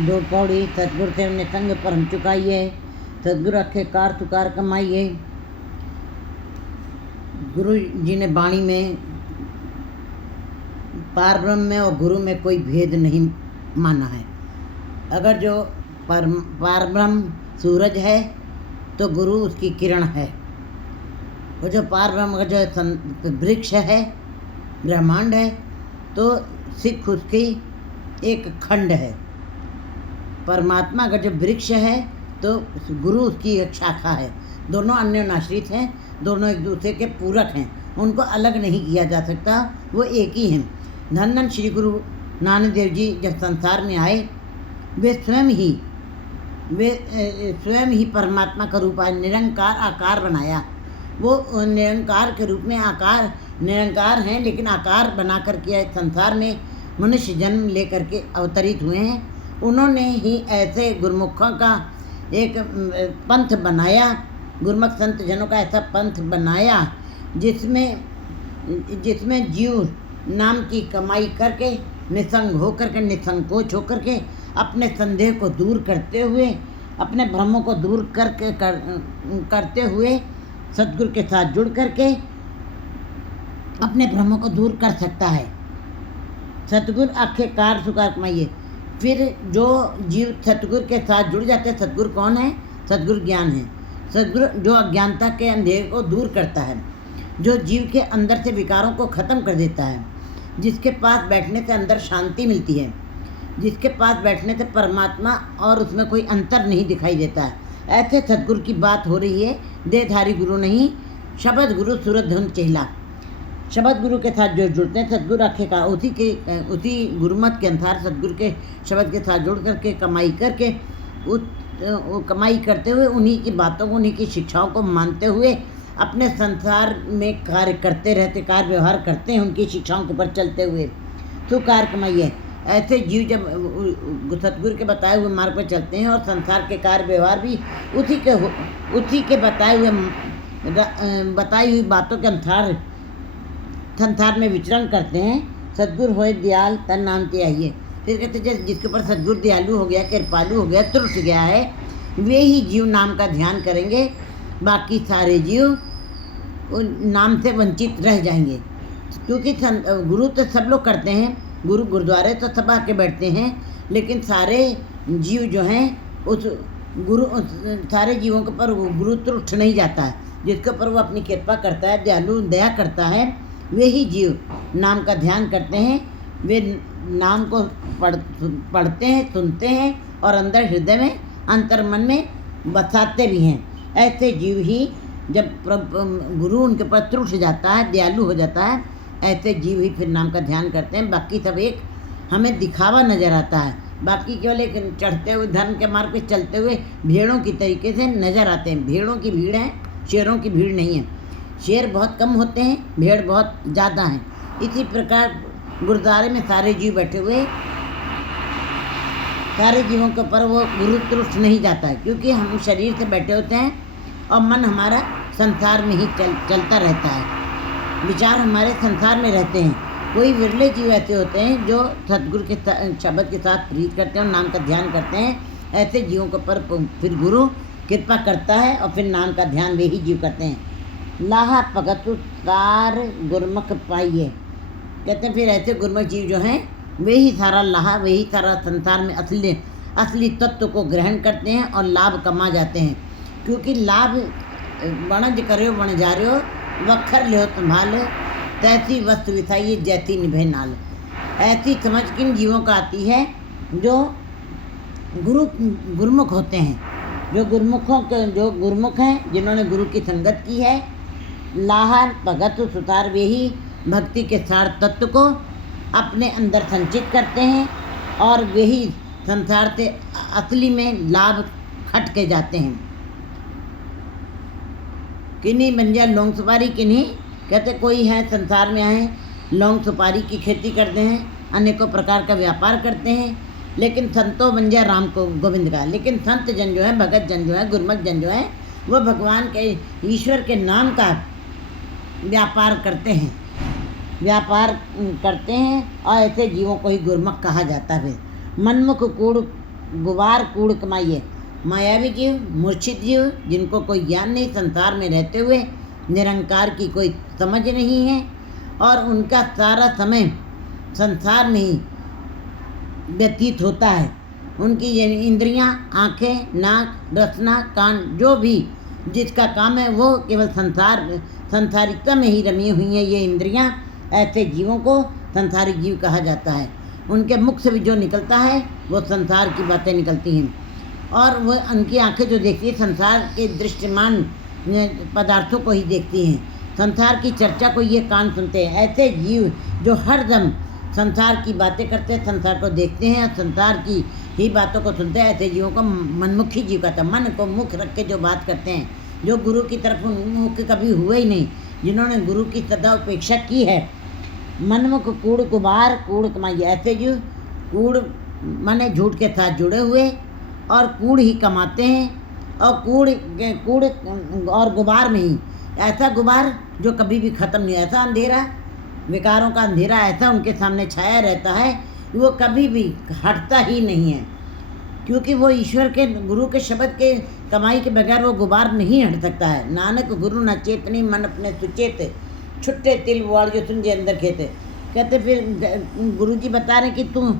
दो पौड़ी सतगुर थे निसंग परम चुकाइए, सतगुर अखे कार तुकार कमाइए। गुरु जी ने वाणी में पार ब्रह्म में और गुरु में कोई भेद नहीं माना है। अगर जो पार ब्रह्म सूरज है तो गुरु उसकी किरण है, और जो पार ब्रह्म का जो वृक्ष है, ब्रह्मांड है, तो सिख उसकी एक खंड है। परमात्मा का जो वृक्ष है तो गुरु उसकी एक शाखा है। दोनों अन्योन्याश्रित हैं, दोनों एक दूसरे के पूरक हैं, उनको अलग नहीं किया जा सकता, वो एक ही हैं। धन धन श्री गुरु नानक देव जी जब संसार में आए, वे स्वयं ही परमात्मा का रूप आया, निरंकार आकार बनाया। वो निरंकार के रूप में आकार निरंकार हैं, लेकिन आकार बना करके संसार में मनुष्य जन्म लेकर के अवतरित हुए हैं। उन्होंने ही ऐसे गुरुमुखों का एक पंथ बनाया, गुरुमुख संत जनों का ऐसा पंथ बनाया जिसमें जीव नाम की कमाई करके निसंग होकर के, निसंकोच होकर के, अपने संदेह को दूर करते हुए, अपने भ्रमों को दूर करते हुए सतगुरु के साथ जुड़ करके अपने भ्रमों को दूर कर सकता है। सतगुरु आखे कार सुकार कमाइए। फिर जो जीव सतगुरु के साथ जुड़ जाते हैं, सतगुरु कौन है? सतगुरु ज्ञान है। सतगुरु जो अज्ञानता के अंधेरे को दूर करता है, जो जीव के अंदर से विकारों को ख़त्म कर देता है, जिसके पास बैठने से अंदर शांति मिलती है, जिसके पास बैठने से परमात्मा और उसमें कोई अंतर नहीं दिखाई देता है, ऐसे सतगुरु की बात हो रही है। देहधारी गुरु नहीं, शब्द गुरु सूरत धुन चेहला। शब्द गुरु के साथ जो जुड़ते हैं, सतगुरु आखे का उसी गुरुमत के अनुसार सतगुरु के शब्द के साथ जुड़ करके कमाई करते हुए, उन्हीं की बातों को, उन्हीं की शिक्षाओं को मानते हुए अपने संसार में कार्य करते रहते, कार्य व्यवहार करते हैं उनकी शिक्षाओं के ऊपर चलते हुए। तो कार्य कमाइए। ऐसे जीव जब सतगुरु के बताए हुए मार्ग पर चलते हैं और संसार के कार्य व्यवहार भी उसी के बताई हुई बातों के अनुसार संसार में विचरण करते हैं। सतगुरु होए दयाल तन नाम ते आइए। फिर कहते हैं जिसके ऊपर सतगुरु दयालु हो गया, कृपालु हो गया, तुरस गया है, वे ही जीव नाम का ध्यान करेंगे। बाकी सारे जीव नाम से वंचित रह जाएंगे, क्योंकि गुरु तो सब लोग करते हैं, गुरुद्वारे तो सब आके बैठते हैं, लेकिन सारे जीव जो हैं सारे जीवों के पर गुरु तो उठ नहीं जाता है। जिसके ऊपर वो अपनी कृपा करता है, दयालु दया करता है, वे ही जीव नाम का ध्यान करते हैं। वे नाम को पढ़ते हैं, सुनते हैं और अंदर हृदय में, अंतर मन में बसाते भी हैं। ऐसे जीव ही जब गुरु उनके ऊपर त्रुट जाता है, दयालु हो जाता है, ऐसे जीव ही फिर नाम का ध्यान करते हैं। बाकी सब एक हमें दिखावा नज़र आता है, बाकी केवल एक चढ़ते हुए धर्म के मार्ग पे चलते हुए भेड़ों की तरीके से नज़र आते हैं। भेड़ों की भीड़ है, शेरों की भीड़ नहीं है। शेर बहुत कम होते हैं, भेड़ बहुत ज़्यादा हैं। इसी प्रकार गुरुद्वारे में सारे जीव बैठे हुए, सारे जीवों के ऊपर वो गुरु त्रुष्ट नहीं जाता है, क्योंकि हम शरीर से बैठे होते हैं और मन हमारा संसार में ही चलता रहता है, विचार हमारे संसार में रहते हैं। कोई विरले जीव ऐसे होते हैं जो सतगुरु के शब्द के साथ प्रीत करते हैं और नाम का ध्यान करते हैं। ऐसे जीवों के ऊपर फिर गुरु कृपा करता है और फिर नाम का ध्यान वे ही जीव करते हैं। लाहा भगतु तार गुरमुख पाइए। कहते हैं फिर ऐसे गुरमुख जीव जो हैं वे ही सारा लाहा, वे ही सारा संसार में असली तत्व को ग्रहण करते हैं और लाभ कमा जाते हैं। क्योंकि लाभ वणज करो वणजार्यो वखर लो संभाल, तैसी वस्तु विसाइए जैसी निभे नाल। ऐसी समझ किन जीवों का आती है जो गुरुमुख होते हैं, जो गुरुमुख हैं, जिन्होंने गुरु की संगत की है। लाहर भगत सुतार वे ही भक्ति के सार तत्व को अपने अंदर संचित करते हैं और वे ही संसार से असली में लाभ खट के जाते हैं। किन्हीं बंजा लौंग सुपारी, किन्हीं कहते कोई है संसार में आए, लौंग सुपारी की खेती करते हैं, अनेकों प्रकार का व्यापार करते हैं, लेकिन संतों बंजा राम को गोविंद का। लेकिन संत जन जो है, भगत जन जो है, गुरमुख जन जो है, वह भगवान के ईश्वर के नाम का व्यापार करते हैं, और ऐसे जीवों को ही गुरमुख कहा जाता है। मनमुख कूड़ गुबार कूड़ कमाइए। मायावी जीव, मूर्छित जीव, जिनको कोई ज्ञान नहीं, संसार में रहते हुए निरंकार की कोई समझ नहीं है और उनका सारा समय संसार में ही व्यतीत होता है। उनकी ये इंद्रियां, आँखें, नाक, रसना, कान, जो भी जिसका काम है वो केवल संसारिकता में ही रमी हुई हैं ये इंद्रियां। ऐसे जीवों को संसारिक जीव कहा जाता है। उनके मुख से भी जो निकलता है वो संसार की बातें निकलती हैं और वो उनकी आंखें जो देखती है संसार के दृश्यमान पदार्थों को ही देखती हैं। संसार की चर्चा को ये कान सुनते हैं। ऐसे जीव जो हरदम संसार की बातें करते हैं, संसार को देखते हैं और संसार की ही बातों को सुनते हैं, ऐसे जीवों को मनमुखी जीव कहता है। मन को मुख रख के जो बात करते हैं, जो गुरु की तरफ मुख कभी हुए ही नहीं, जिन्होंने गुरु की सदा उपेक्षा की है। मनमुख कूड़ गुबार कूड़ कमाइए। ऐसे जीव कूड़ माने झूठ के साथ जुड़े हुए और कूड़ ही कमाते हैं और कूड़ और गुबार में ही, ऐसा गुबार जो कभी भी ख़त्म नहीं, ऐसा अंधेरा, विकारों का अंधेरा ऐसा उनके सामने छाया रहता है, वो कभी भी हटता ही नहीं है, क्योंकि वो ईश्वर के गुरु के शब्द के कमाई के बगैर वो गुबार नहीं हट सकता है। नानक गुरु न चेतनी मन अपने सुचेत, छुट्टे तिल वाड़ जो तुझे अंदर खेते। कहते फिर गुरु जी बता रहे कि तू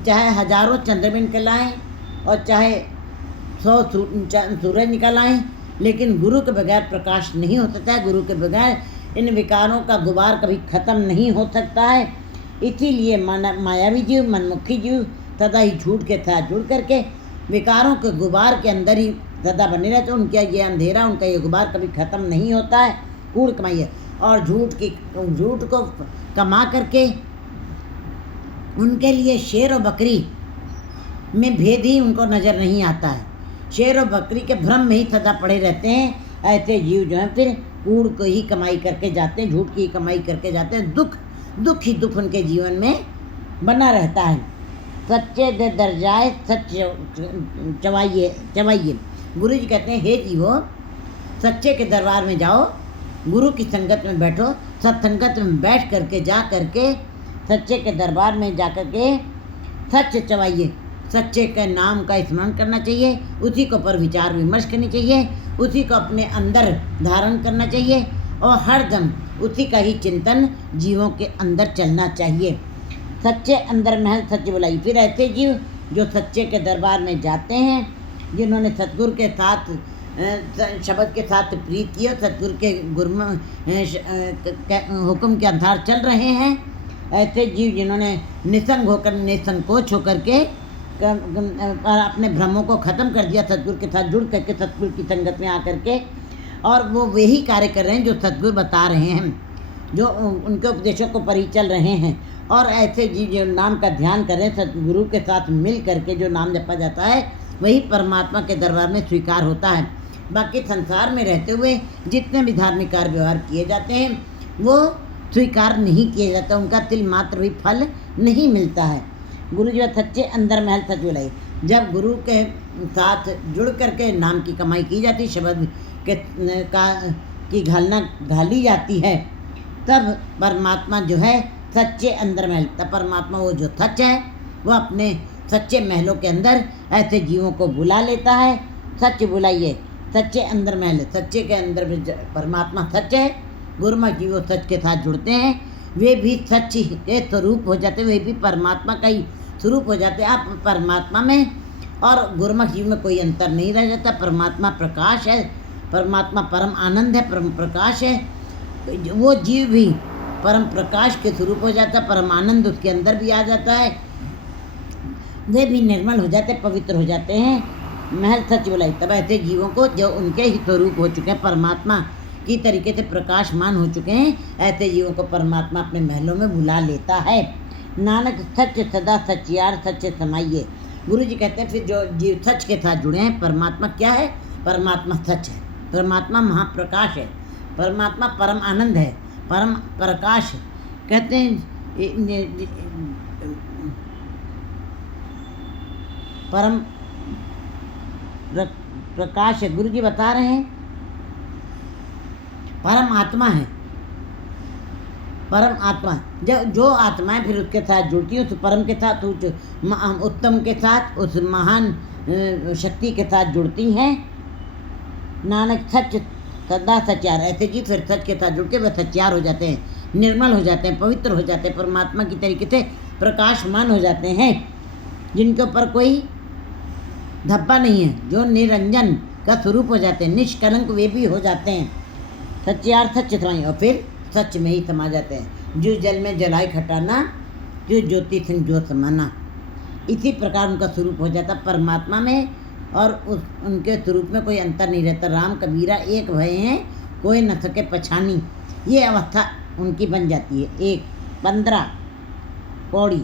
चाहे हजारों चंद्रबिन निकलाएँ और चाहे 100 सूरज निकल आएँ, लेकिन गुरु के बगैर प्रकाश नहीं हो सकता है। गुरु के बगैर इन विकारों का गुबार कभी ख़त्म नहीं हो सकता है। इसीलिए मायावी जीव, मनमुखी जीव सदा ही झूठ के साथ जुड़ करके विकारों के गुबार के अंदर ही सदा बने रहते। उनका ये अंधेरा, उनका ये गुबार कभी ख़त्म नहीं होता है। कूड़ कमाइए और झूठ को कमा करके उनके लिए शेर और बकरी में भेद ही उनको नज़र नहीं आता है। शेर और बकरी के भ्रम में ही सदा पड़े रहते हैं। ऐसे जीव जो हैं फिर कूड़ को ही कमाई करके जाते हैं, झूठ की ही कमाई करके जाते हैं। दुख ही दुख उनके जीवन में बना रहता है। सच्चे दे दर्जाए सच चवाइए। गुरु जी कहते हैं, हे जीवो, सच्चे के दरबार में जाओ, गुरु की संगत में बैठो, सत्संगत में बैठ करके जा करके सच्चे के दरबार में जा करके सच चवाइए। सच्चे के नाम का स्मरण करना चाहिए, उसी को पर विचार विमर्श करनी चाहिए, उसी को अपने अंदर धारण करना चाहिए और हरदम उसी का ही चिंतन जीवों के अंदर चलना चाहिए। सच्चे अंदर महल सच बुलाई। फिर ऐसे जीव जो सच्चे के दरबार में जाते हैं, जिन्होंने सतगुरु के साथ शब्द के साथ प्रीत किया, सतगुरु के हुक्म के अनुसार चल रहे हैं, ऐसे जीव जिन्होंने निसंग होकर, निसंकोच होकर के अपने भ्रमों को ख़त्म कर दिया, सतगुरु के साथ जुड़ करके सतगुरु की संगत में आकर के, और वो वही कार्य कर रहे हैं जो सतगुरु बता रहे हैं, जो उनके उपदेशों को पर ही चल रहे हैं। और ऐसे जीव जो नाम का ध्यान कर रहे हैं, सतगुरु के साथ मिल करके जो नाम जपा जाता है, वही परमात्मा के दरबार में स्वीकार होता है। बाकी संसार में रहते हुए जितने भी धार्मिक कार्य व्यवहार किए जाते हैं वो स्वीकार नहीं किए जाते, उनका तिल मात्र भी फल नहीं मिलता है। गुरु जी सच्चे अंदर महल सच बुलाई। जब गुरु के साथ जुड़ करके नाम की कमाई की जाती, शब्द के की घाली जाती है, तब परमात्मा जो है सच्चे अंदर महल, तब परमात्मा वो जो सच है वो अपने सच्चे महलों के अंदर ऐसे जीवों को बुला लेता है। सच बुलाइए, सच्चे अंदर महल, सच्चे के अंदर परमात्मा सच है। गुरुमुख जीव सच के साथ जुड़ते हैं, वे भी सच के स्वरूप हो जाते, वे भी परमात्मा का ही स्वरूप हो जाते हैं। आप परमात्मा में और गुरुमुख जीव में कोई अंतर नहीं रह जाता। परमात्मा प्रकाश है, परमात्मा परम आनंद है, परम प्रकाश है। वो जीव भी परम प्रकाश के स्वरूप हो जाता है, परम आनंद उसके अंदर भी आ जाता है, वे भी निर्मल हो जाते, पवित्र हो जाते हैं। महल सच बुलाई। तब ऐसे जीवों को जो उनके ही स्वरूप हो चुके हैं, परमात्मा की तरीके से प्रकाशमान हो चुके हैं, ऐसे जीवों को परमात्मा अपने महलों में बुला लेता है। नानक सच सदा सचियार सच समाइए। गुरु जी कहते हैं फिर जो जीव सच के साथ जुड़े हैं, परमात्मा क्या है? परमात्मा सच है, परमात्मा महाप्रकाश है, परमात्मा परम आनंद है, परम प्रकाश है। कहते हैं परम प्रकाश है। गुरु जी बता रहे हैं परम आत्मा है, परम आत्मा, जब जो आत्माएं फिर उसके साथ जुड़ती हैं, उस परम के साथ, उस उत्तम के साथ, उस महान शक्ति के साथ जुड़ती हैं। नानक सच सदा सचार, ऐसे जी फिर सच के साथ जुड़ के वह सचार हो जाते हैं, निर्मल हो जाते हैं, पवित्र हो जाते हैं, परमात्मा की तरीके से प्रकाशमान हो जाते हैं, जिनके ऊपर कोई धब्बा नहीं है, जो निरंजन का स्वरूप हो जाते हैं, निष्कलंक वे भी हो जाते हैं। सच्चार सच समाई, और फिर सच में ही समा जाते हैं। जो जल में जलाई खटाना, जो ज्योति सिंह जो समाना, इसी प्रकार उनका स्वरूप हो जाता परमात्मा में, और उनके स्वरूप में कोई अंतर नहीं रहता। राम कबीरा एक भय हैं, कोई न सके पछानी, ये अवस्था उनकी बन जाती है। 15 पौड़ी।